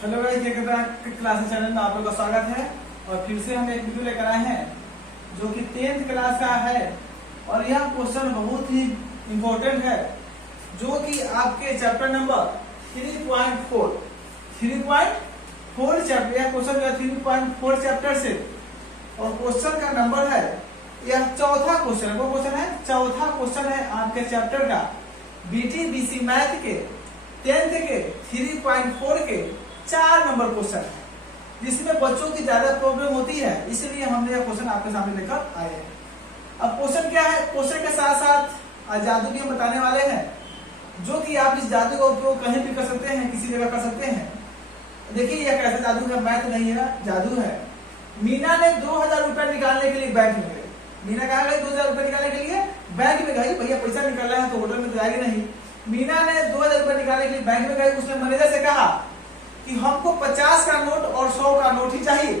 Hello guys, classes channel में आप लोगों का स्वागत है। और फिर से हम एक वीडियो लेकर आए हैं जो कि 10th क्लास का है और यह क्वेश्चन बहुत ही इम्पोर्टेंट है जो कि आपके चैप्टर नंबर 3.4 चैप्टर, यह क्वेश्चन 3.4 चैप्टर से और क्वेश्चन का नंबर है, यह चौथा क्वेश्चन है। वो क्वेश्चन है, चौथा क्वेश्चन है आपके चैप्टर का BTBC मैथ के 10th के 3.4 के 4 नंबर क्वेश्चन है जिसमें बच्चों की ज्यादा प्रॉब्लम होती है, इसलिए हमने यह क्वेश्चन आपके सामने लेकर आए हैं। अब क्वेश्चन क्या है, क्वेश्चन के साथ साथ जादू भी हम बताने वाले हैं जो कि आप इस जादू का उपयोग कहीं भी कर सकते हैं, किसी जगह कर सकते हैं। देखिए यह कैसे जादू है, मैथ नहीं है, जादू है। मीना ने 2000 रुपया निकालने के लिए बैंक में गई। मीना कहा गई 2000 रुपया निकालने के लिए बैंक में गई। भैया पैसा निकालना है तो होटल में तो जाएगी नहीं। मीना ने 2000 रुपया निकालने के लिए बैंक में गई। उसने मैनेजर से कहा कि हमको 50 का नोट और 100 का नोट ही चाहिए।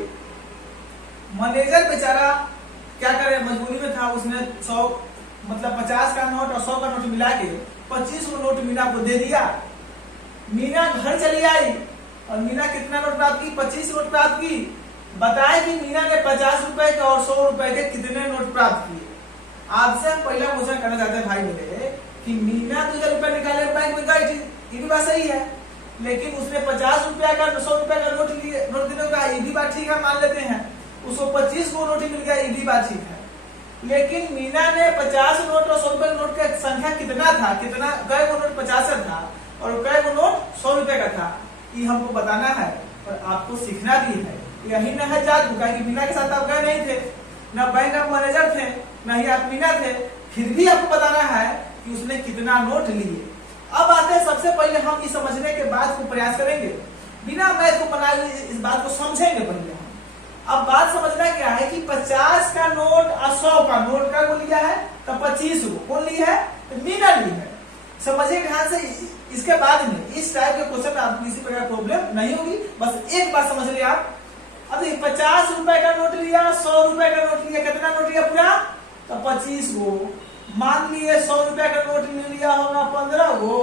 मैनेजर बेचारा क्या करे, मजबूरी में था। उसने 50 का नोट और 100 का नोट मिला के 25 को नोट मीना को दे दिया। मीना घर चली आई और मीना कितना नोट प्राप्त की, 25 नोट प्राप्त की। बताए कि मीना ने 50 रुपए के और 100 रुपए के कितने नोट प्राप्त किए। आपसे हम पहला क्वेश्चन करना चाहते हैं भाई मेरे कि मीना 2000 रुपया निकाले बैंक में गई थी, ये भी बात सही है, लेकिन उसने 50 रुपया का 100 रुपया का नोट देने का, ये भी बात ठीक है, मान लेते हैं। उसको 25 को नोट मिल गया, ये भी बात ठीक है। लेकिन मीना ने 50 नोट और 100 रुपए नोट का संख्या कितना था, कितना कै को नोट 50 था और कै को नोट 100 रुपए का था, ये हमको बताना है और आपको सीखना भी है। यही न है जादू, कि मीना के साथ आप गए नहीं थे, न बैंक आप मैनेजर थे, न ही आप मीना थे, फिर भी आपको बताना है कि उसने कितना नोट लिए। अब आते हैं, सबसे पहले हम इस समझने के बाद को प्रयास करेंगे, बिना मैथ को बनाए इस बात को समझेंगे पहले हम। अब बात समझना क्या है कि 50 का नोट और 100 का नोट का को लिया है तो 25 को कौन लिया है, तो मीना ली है। समझिए ध्यान से, इसके बाद में इस टाइप के क्वेश्चन में आपको किसी प्रकार प्रॉब्लम नहीं होगी। बस एक बात समझ लिया आप। अब 50 रुपए का नोट लिया, 100 रुपए का नोट लिया, कितना नोट लिया पूरा, तो 25 को। मान लिए 100 रुपया का नोट ले लिया होगा 15 गो,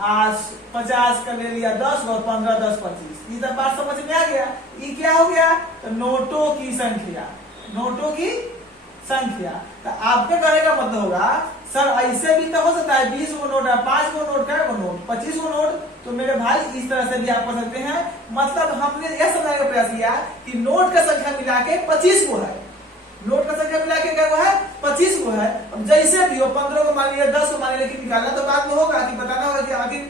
आज 50 का ले लिया 10 गो, 15 10 25। ये तो बात समझ में आ गया। ये क्या हो गया, तो नोटों की संख्या, नोटों की संख्या। तो आपके कहने का मतलब होगा सर ऐसे भी तो हो सकता है 20 गो नोट है, 5 गो नोट, क्या नोट 25 गो नोट, तो मेरे भाई इस तरह से भी आप कर सकते हैं। मतलब हमने यह समझाने का प्रयास किया कि नोट का संख्या मिला के 25 को है, नोट का संख्या मिला के क्या है, 25 को है। अब जैसे भी हो, 15 को मान लिया, 10 को मान लिया, लेकिन निकालना तो बाद में होगा कि बताना होगा कि आखिर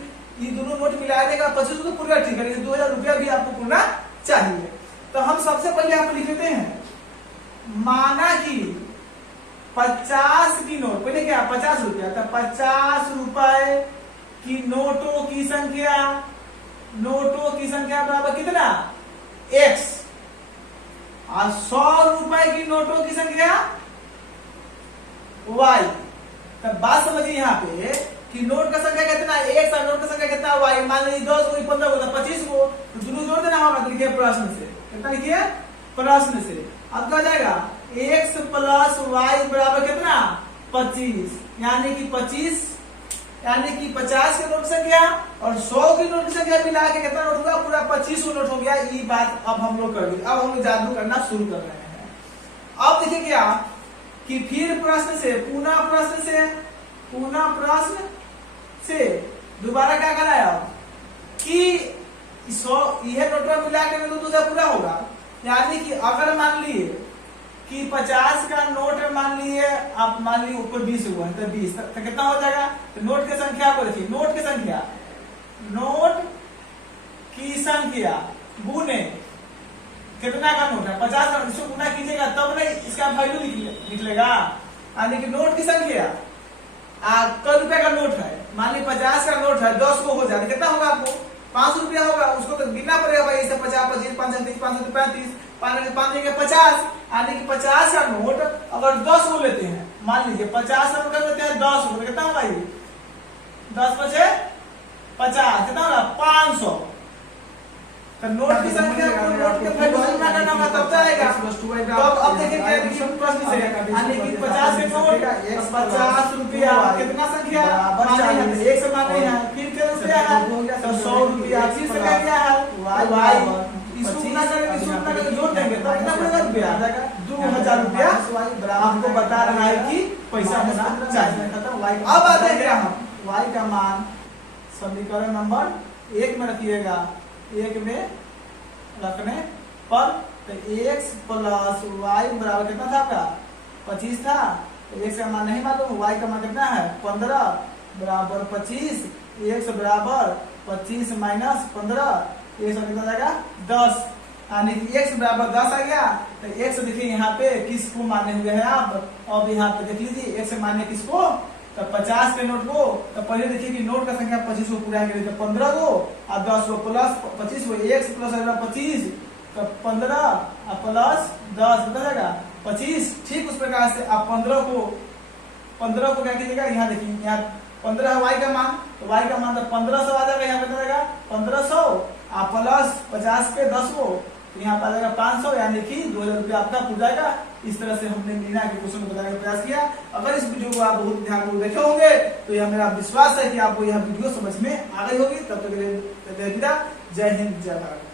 ये दोनों नोट मिलाने का 25 को पूरा ठीक है, लेकिन 2000 रुपया भी आपको पूरा चाहिए। तो हम सबसे पहले आप लिख लेते हैं, माना कि 50 की नोट, पहले क्या 50 रुपया, तो 50 रुपए की नोटों की संख्या, नोटों की संख्या बराबर कितना, x। और 100 रुपए की नोटों की संख्या y। तब बात समझिए यहाँ पे कि नोट का संख्या कितना x और नोट का संख्या कितना y। मान लीजिए 10 को, 15 को, 25 को, तो दोनों जोड़ देना होगा। तो लिखिए प्रश्न से, कितना लिखिए प्रश्न से। अब क्या जाएगा, x प्लस y बराबर कितना 25, यानी कि 25 यानी कि 50 के नोट संख्या और 100 की नोट की संख्या मिला के कितना नोट हुआ, पूरा 25 नोट हो गया। ये बात अब हम लोग कर दी। अब हम लोग जादू करना शुरू कर रहे हैं। अब देखिए क्या कि फिर प्रश्न से, पुनः प्रश्न से दोबारा क्या कराया कि 100 यह नोट मिला के पूरा होगा। यानी कि अगर मान लिए कि 50 का नोट मान लिए, आप मान लिए ऊपर 20 हुआ है, तो 20 तो कितना हो जाएगा, तो नोट की संख्या को देखिए, नोट की संख्या गुने कितना का नोट है, 50 का, इसको गुना कीजिएगा तब नहीं इसका वैल्यू निकलेगा। यानी कि नोट की संख्या, कई रुपए का नोट है, मान ली 50 का नोट है, 10 को हो जाए कितना होगा, आपको 5 रुपया होगा। उसको तो गिनना पड़ेगा भाई, इसे 50 25 5 30 5 35 5 देंगे 50, यानी कि 50 का नोट अगर 10 को लेते हैं, मान लीजिए 50 का नोट लेते हैं 10 को, कितना होगा ये 10 बचे 50, कितना होगा 500। तो नोट की संख्या को नोट के वैल्यू से गुणा करना होगा तब जाएगा। तो अब देखिए क्या प्रश्न से, यानी कि 50 के नोट 50 रुपया कितना संख्या, एक से माने हैं, फिर कितना रुपया है, तो 100 रुपया। फिर से क्या है, वाई इसको गुना करेंगे, इसको गुना करके जोड़ देंगे तब कितना बनेगा रुपया आ जाएगा 2000 रुपया। आपको बता रहा है कि पैसा होना चाहिए। अब आते हैं हम y का मान समीकरण नंबर 1 में रखिएगा। 1 में रखने पर तो x प्लस वाई बराबर कितना था आपका 25 था। तो x का मान नहीं मालूम, y का मान कितना है 15 बराबर 25, x बराबर 25 माइनस 15, x कितना जाएगा 10, यानी कि x बराबर 10 आ गया। तो x देखिए यहाँ पे किसको माने हुए हैं आप, अब यहाँ पे देख लीजिए x माने किसको, तो 50 के नोट को। तो पहले देखिए कि नोट का संख्या 25 को पूरा करें तो 15 को और 10 को प्लस 25 को, x प्लस 25 तो 15 और प्लस 10 कितना जाएगा 25। ठीक उस प्रकार से आप 15 को क्या कीजिएगा, यहाँ देखिए यहाँ 15 है y का मान, तो y का मान तो 1500 आ जाएगा, यहाँ पे जाएगा 1500 और प्लस 50 के 10 को, तो यहाँ पर आ जाएगा 500, यानी कि 2000 रुपया आपका पूरा जाएगा। इस तरह से हमने मीना के क्वेश्चन को बताने का प्रयास किया। अगर इस वीडियो को आप बहुत ध्यान से देखे होंगे तो यह मेरा विश्वास है कि आपको यह वीडियो समझ में आ गई होगी। तब तक के लिए विदा, जय हिंद जय भारत।